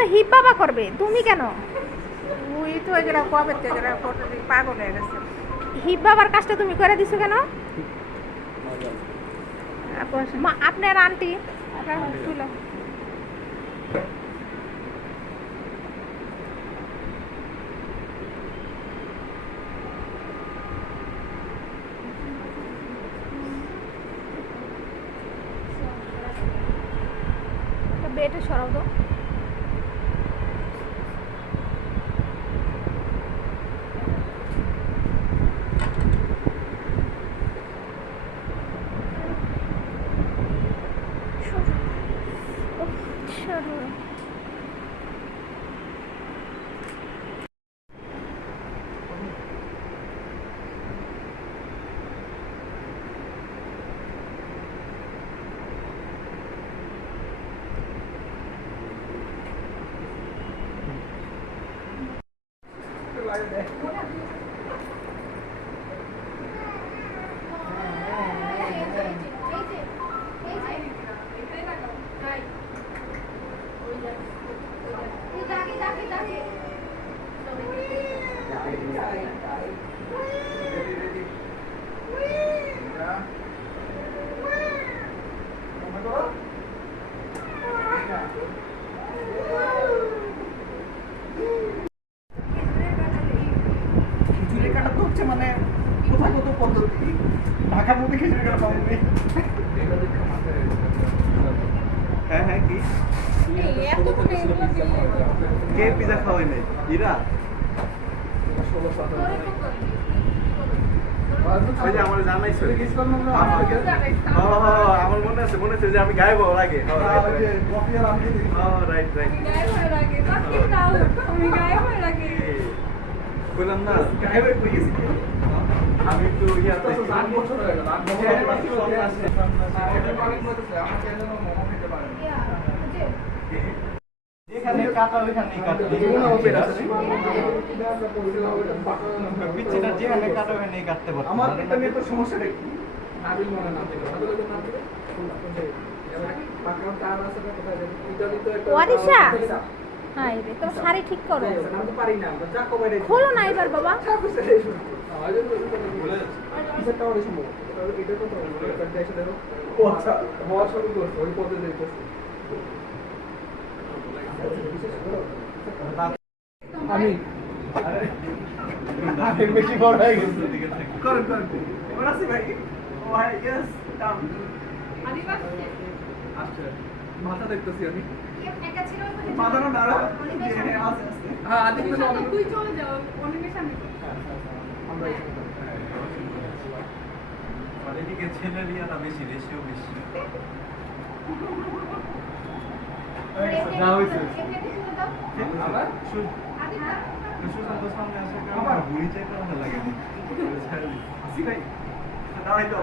তো হিপ বাবা করবে, তুমি কেন? ওই তো এগুলা কবে থেকে এগুলা করতে পাগল হয়ে গেছে। হিপ বাবার কাজটা তুমি করে দিছো কেন? আপু আসেন। মা আপনার আন্টি তুলো। বেটে সরাও তো। সরো। খিচুড়ি কাটা তো হচ্ছে মানে কোথাও কত পদ্ধতি, ঢাকার মধ্যে খিচুড়ি কাটা পাবো না। হ্যাঁ হ্যাঁ, কি কে পিজা খাওয়াই নাই? ইরা ওই যে আমার জানাইছো আমার মনে আছে, মনে আছে যে আমি গাইবো ওর আগে। রাইট রাইট, বললাম না গাইবো কই গেছি আমি একটু ইয়াতে 8 বছর হয়ে গেল। 8 বছর এখানে কাটা ওইখানে কাটা পিচ্ছিটা যেখানে কাটা ওখানে কাটতে পারো। আমার এটা নিয়ে তো সমস্যাটা কি? নাবিল মনে না থেকে নাবিলের নাম থেকে বাকরাম তার আছে না কোথায় জানি এটা তো একটা ওয়ারিশা, হ্যাঁ রে তো শাড়ি ঠিক করো। আমি তো পারি না, যা কবাইরে খোলো না এবার বাবা। কিসেরটা ওরে সম্ভব এটা তো এটা এসে দেখো। ও আচ্ছা, হওয়া শুরু করছে ওই পদে যাইতেছে। আমি বেশি বড় হয়ে গেছে। করেন করেন এবার আসি ভাই। ও ভাই ইয়েস ডান আচ্ছা, মাথা দেখতেছি আমি মাথা না দাঁড়া আছে আছে। হ্যাঁ আদিক তো তুই চলে যাও অনেকের সামনে। আমরা মানে এদিকে ছেলে লিয়াটা বেশি, রেশিও বেশি। না হইছে আবার সুশান্ত সামনে আসে আমার বুড়ি চাই কেমন লাগে। আসি ভাই দাঁড়াই তো